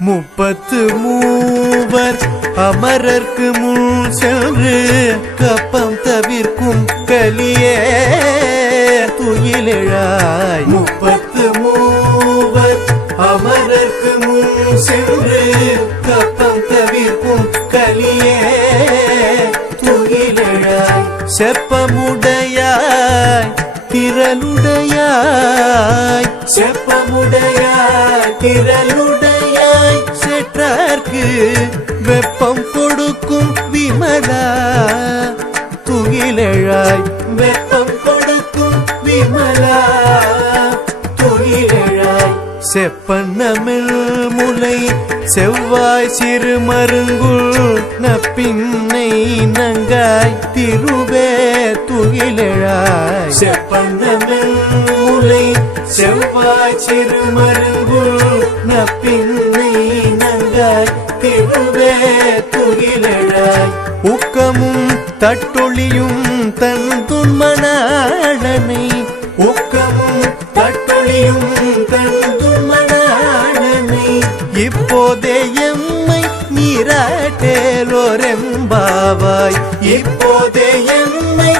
33 அமரர்க்கு முன் சென்று கப்பம் தவிர்க்கும் கலியே துயிலெழாய். 33 அமரர்க்கு முன் சென்று கப்பம் தவிர்க்கும் கலியே துயிலெழாய். செப்பமுடையாய் திரளுடையாய், செப்பமுடையாய் திரளுடையாய், செற்றார்க்கு வெப்பம் கொடுக்கும் விமலா துயிலெழாய். வெப்பம் கொடுக்கும் விமலா துயிலெழாய். செப்பன்னமிழ் முலை செவ்வாய் சிறு மருங்குள் நப்பின்னை நங்காய் திருவே துயிலெழாய். செப்பன்னமிழ் முலை செவ்வாய் சிறு மருங்குள் நப்பின்னை நங்காய் திருவே துயிலெழாய். ஊக்கமும் தட்டொழியும் தன் துன்மனாளனை, ஊக்கமும் தட்டொழியும் தன் துன்மனாளனை, இப்போதே எம்மை நீராட்டேலோரெம்பாவாய். இப்போதே எம்மை